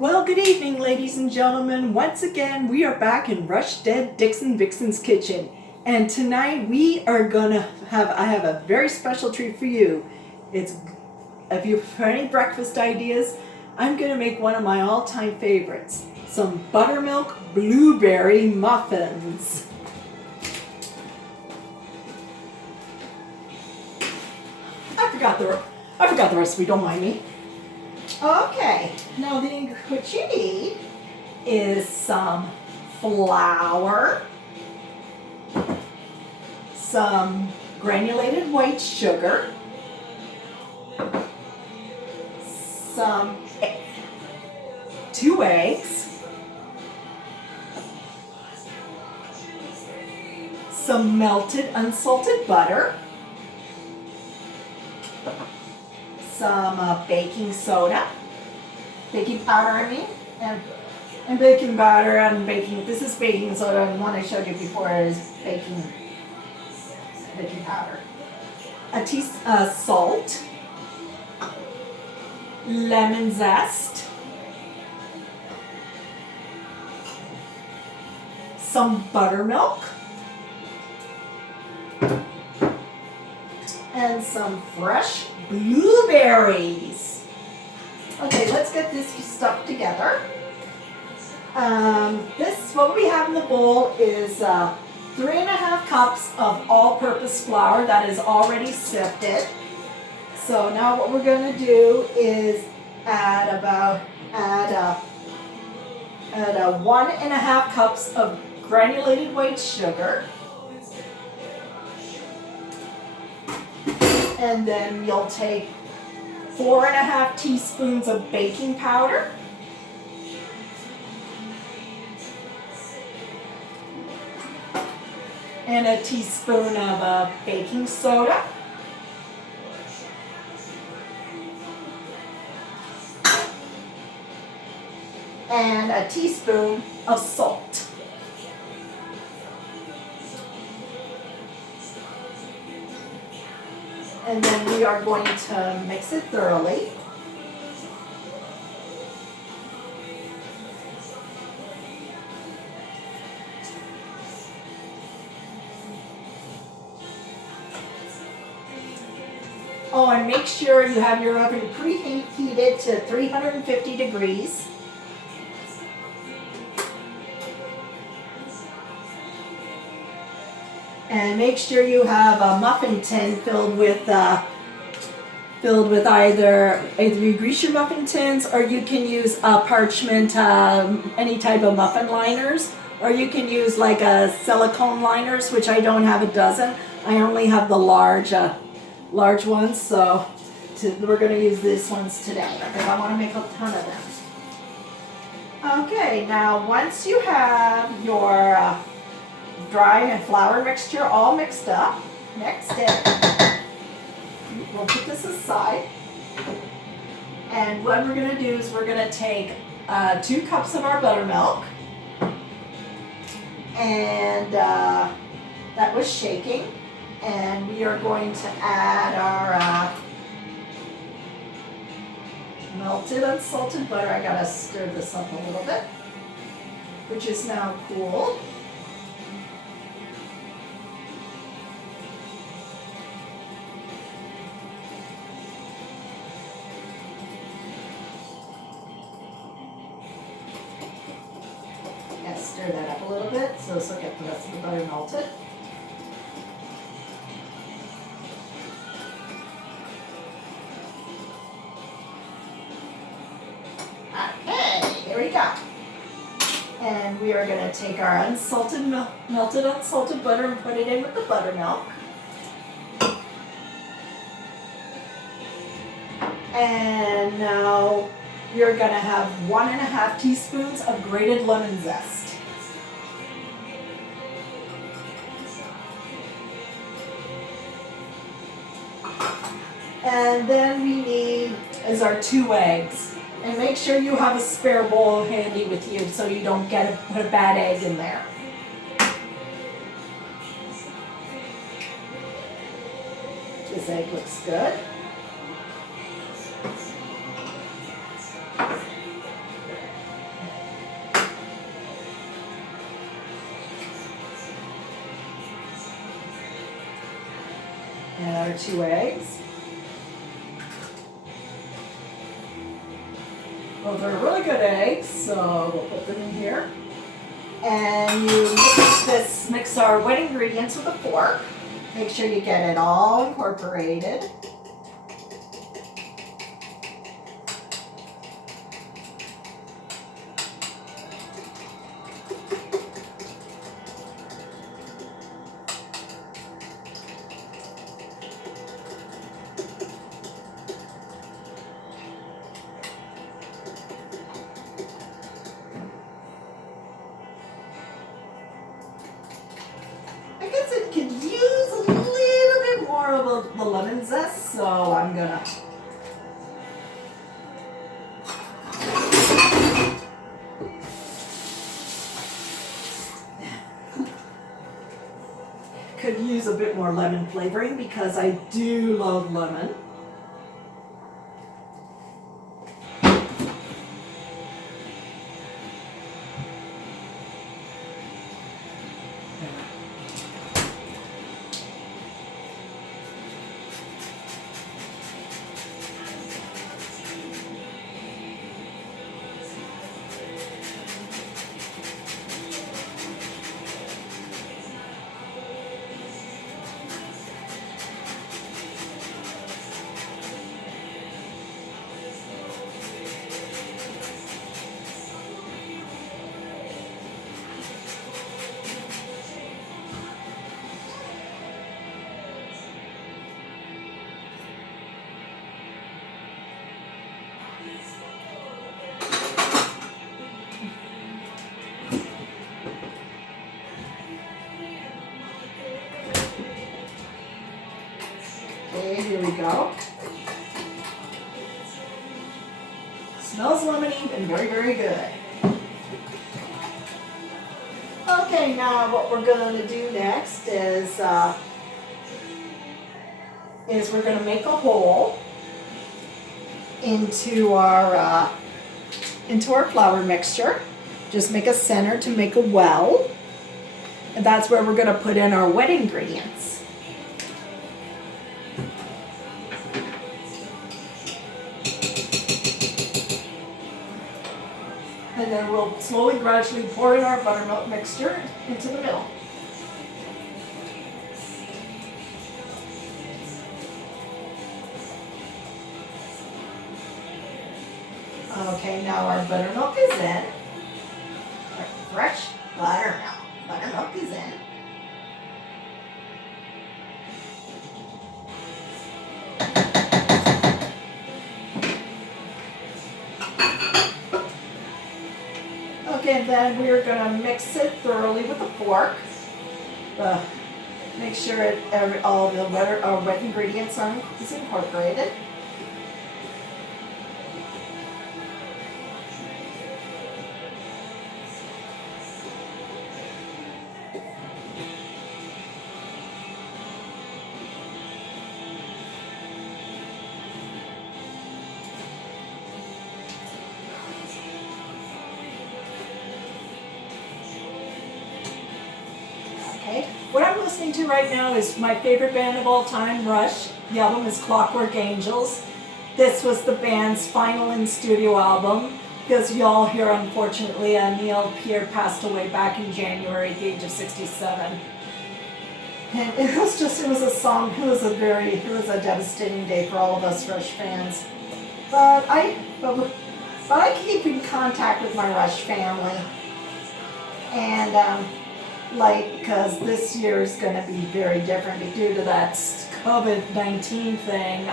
Well, good evening, ladies and gentlemen. Once again, we are back in Rush Dead Dixon Vixen's kitchen. And tonight we are gonna I have a very special treat for you. It's, if you have any breakfast ideas, I'm gonna make one of my all-time favorites. Some buttermilk blueberry muffins. I forgot the recipe, don't mind me. Okay, now what you need is some flour, some granulated white sugar, some 2 eggs, some melted unsalted butter, some baking powder I mean, and baking powder and baking, this is baking soda, and one I showed you before is baking powder. Salt, lemon zest, some buttermilk, and some fresh blueberries. Okay, let's get this stuff together. What we have in the bowl is 3.5 cups of all-purpose flour that is already sifted. So now what we're going to do is add 1.5 cups of granulated white sugar. And then you'll take 4.5 teaspoons of baking powder, and a teaspoon of baking soda, and a teaspoon of salt. And then we are going to mix it thoroughly. Oh, and make sure you have your oven preheated to 350 degrees. And make sure you have a muffin tin filled with either you grease your muffin tins, or you can use parchment, any type of muffin liners, or you can use like a silicone liners, which I don't have a dozen. I only have the large ones, so we're going to use these ones today because I want to make a ton of them. Okay, now once you have your dry and flour mixture all mixed in, we'll put this aside. And what we're going to do is we're going to take 2 cups of our buttermilk, and that was shaking, and we are going to add our melted unsalted butter. I gotta stir this up a little bit, which is now cooled. Stir that up a little bit so this will get the rest of the butter melted. Okay, here we go. And we are going to take our melted unsalted butter and put it in with the buttermilk. And now you're going to have 1.5 teaspoons of grated lemon zest. And then we need is our 2 eggs. And make sure you have a spare bowl handy with you so you don't put a bad egg in there. This egg looks good. another 2 eggs. Those are really good eggs, so we'll put them in here. And you mix our wet ingredients with a fork. Make sure you get it all incorporated. I guess it could use a little bit more of the lemon zest, so I'm gonna could use a bit more lemon flavoring because I do love lemon. Okay, here we go. Smells lemony and very, very good. Okay, now what we're going to do next is we're going to make a hole into our flour mixture. Just make a center to make a well, and that's where we're going to put in our wet ingredients. And then we'll slowly, gradually pour in our buttermilk mixture into the middle. Okay, now our buttermilk is in. Our fresh buttermilk is in. Okay, then we're going to mix it thoroughly with a fork. Make sure all the wet ingredients is incorporated. Okay. What I'm listening to right now is my favorite band of all time, Rush. The album is Clockwork Angels. This was the band's final in-studio album because y'all here, unfortunately, Neil Peart passed away back in January at the age of 67. And it was a devastating day for all of us Rush fans. But I keep in contact with my Rush family. And, because this year is going to be very different due to that COVID-19 thing.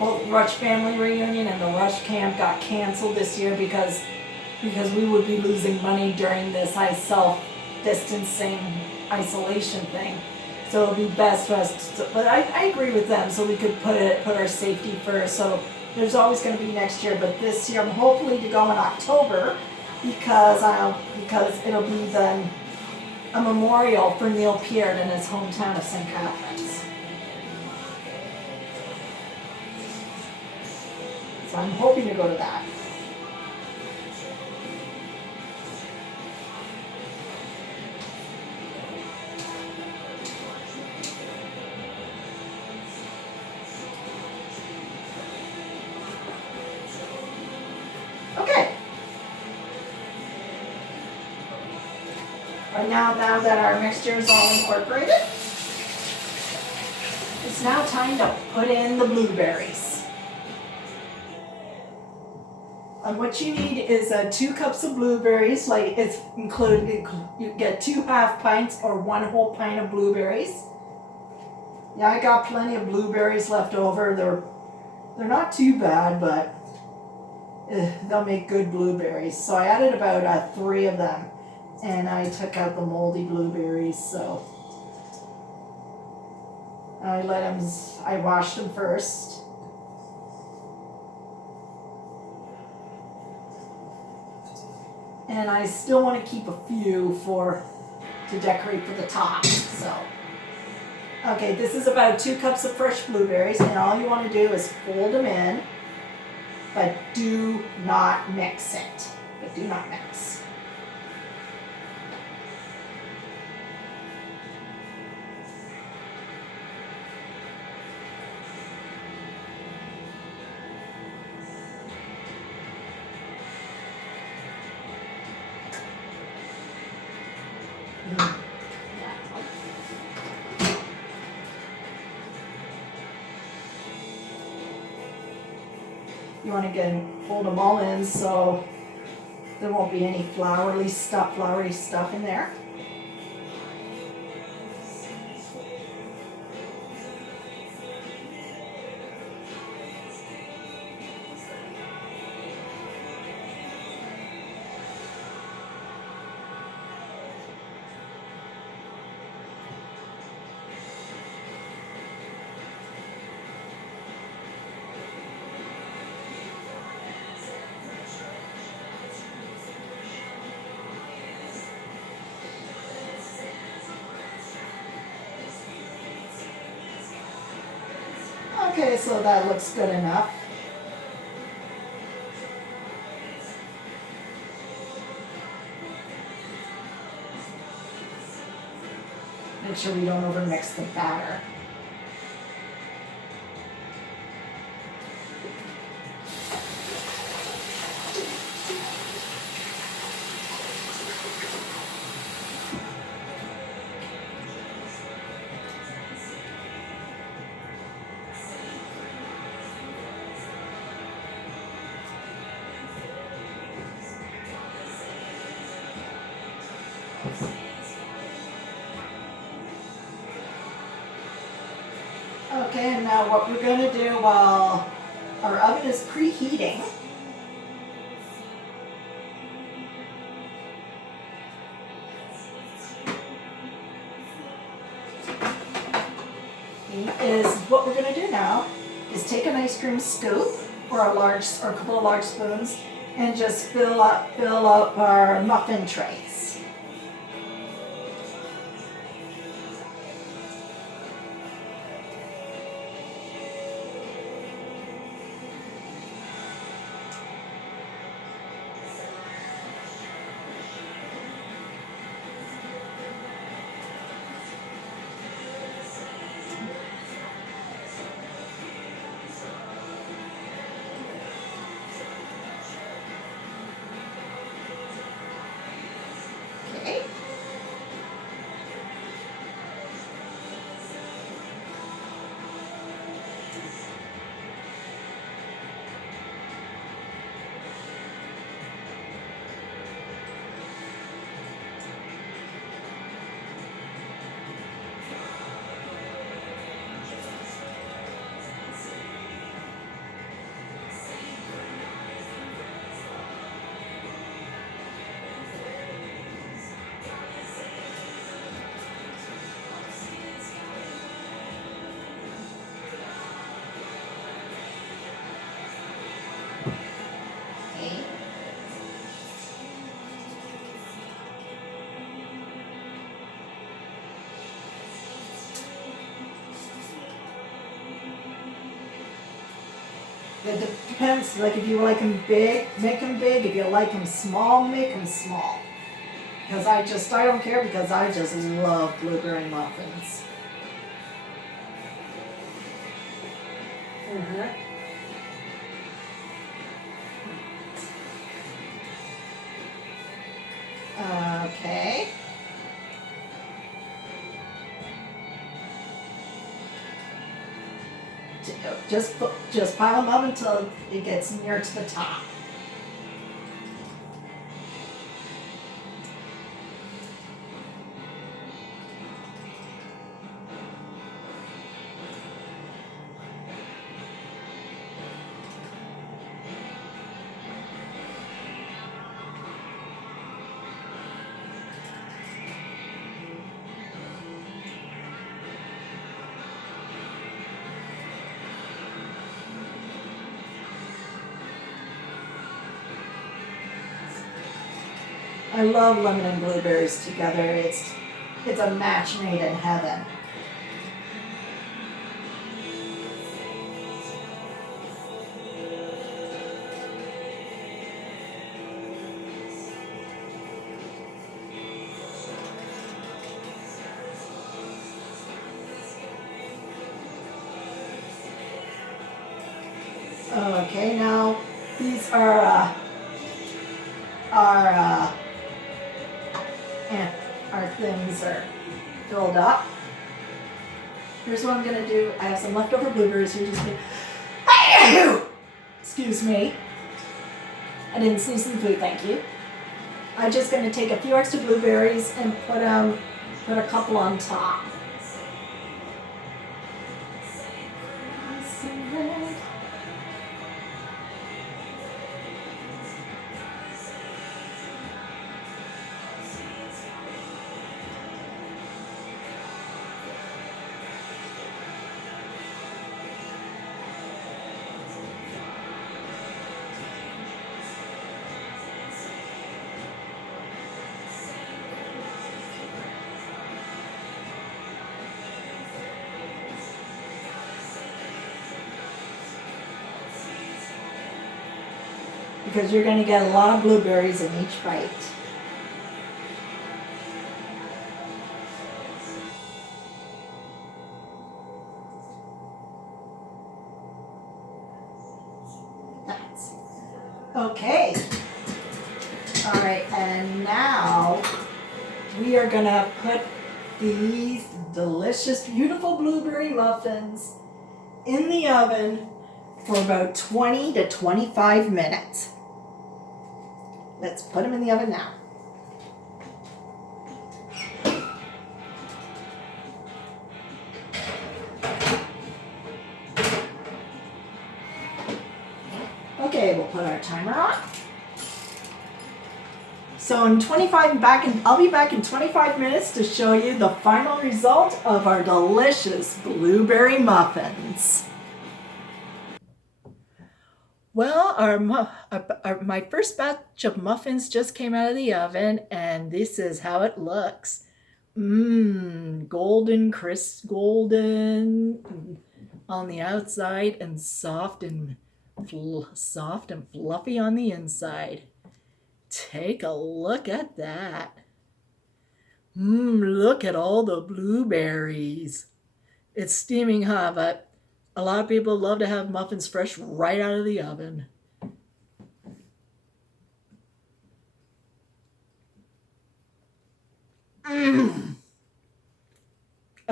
Both Rush family reunion and the Rush camp got canceled this year because we would be losing money during this self-distancing isolation thing. So it'll be best for us but I agree with them, so we could put our safety first. So there's always going to be next year, but this year I'm hopefully to go in October because it'll be then a memorial for Neil Peart in his hometown of St. Catharines. So I'm hoping to go to that. Right now that our mixture is all incorporated, it's now time to put in the blueberries. And what you need is 2 cups of blueberries, like it's included, you get 2 half pints or 1 whole pint of blueberries. Yeah, I got plenty of blueberries left over. They're not too bad, but they'll make good blueberries. So I added about 3 of them, and I took out the moldy blueberries. So I washed them first. And I still want to keep a few to decorate for the top. So, okay, this is about 2 cups of fresh blueberries, and all you want to do is fold them in, but do not mix it. But do not mix. You want to fold them all in so there won't be any floury stuff in there. Okay, so that looks good enough. Make sure we don't overmix the batter. Okay, and now what we're going to do while our oven is preheating is what we're going to do now is take an ice cream scoop or a couple of large spoons and just fill up our muffin trays. It depends, like if you like them big, make them big. If you like them small, make them small. Because I don't care because I just love blueberry muffins. Okay. Just pile them up until it gets near to the top. I love lemon and blueberries together. It's a match made in heaven. Okay, now these are our things are filled up. Here's what I'm gonna do. I have some leftover blueberries here. Excuse me. I didn't sneeze some food, thank you. I'm just gonna take a few extra blueberries and put a couple on top. Because you're going to get a lot of blueberries in each bite. Okay. All right, and now we are going to put these delicious, beautiful blueberry muffins in the oven for about 20 to 25 minutes. Let's put them in the oven now. Okay, we'll put our timer on. So I'll be back in 25 minutes to show you the final result of our delicious blueberry muffins. Well, my first batch of muffins just came out of the oven, and this is how it looks. Golden, crisp, golden on the outside, and soft and fluffy on the inside. Take a look at that. Look at all the blueberries. It's steaming hot, but a lot of people love to have muffins fresh right out of the oven. I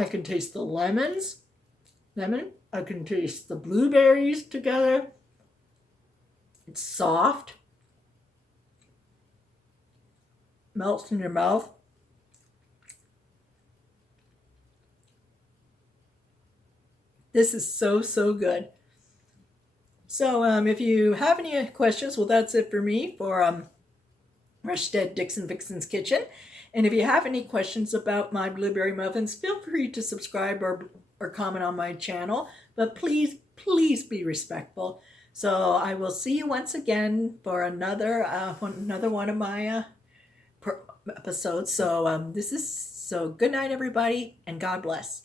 can taste the lemon. I can taste the blueberries together. It's soft. Melts in your mouth. This is so, so good. So if you have any questions, well, that's it for me for Rushstead Dixon Vixen's Kitchen. And if you have any questions about my blueberry muffins, feel free to subscribe or comment on my channel. But please, please be respectful. So I will see you once again for another one of my episodes. So good night, everybody, and God bless.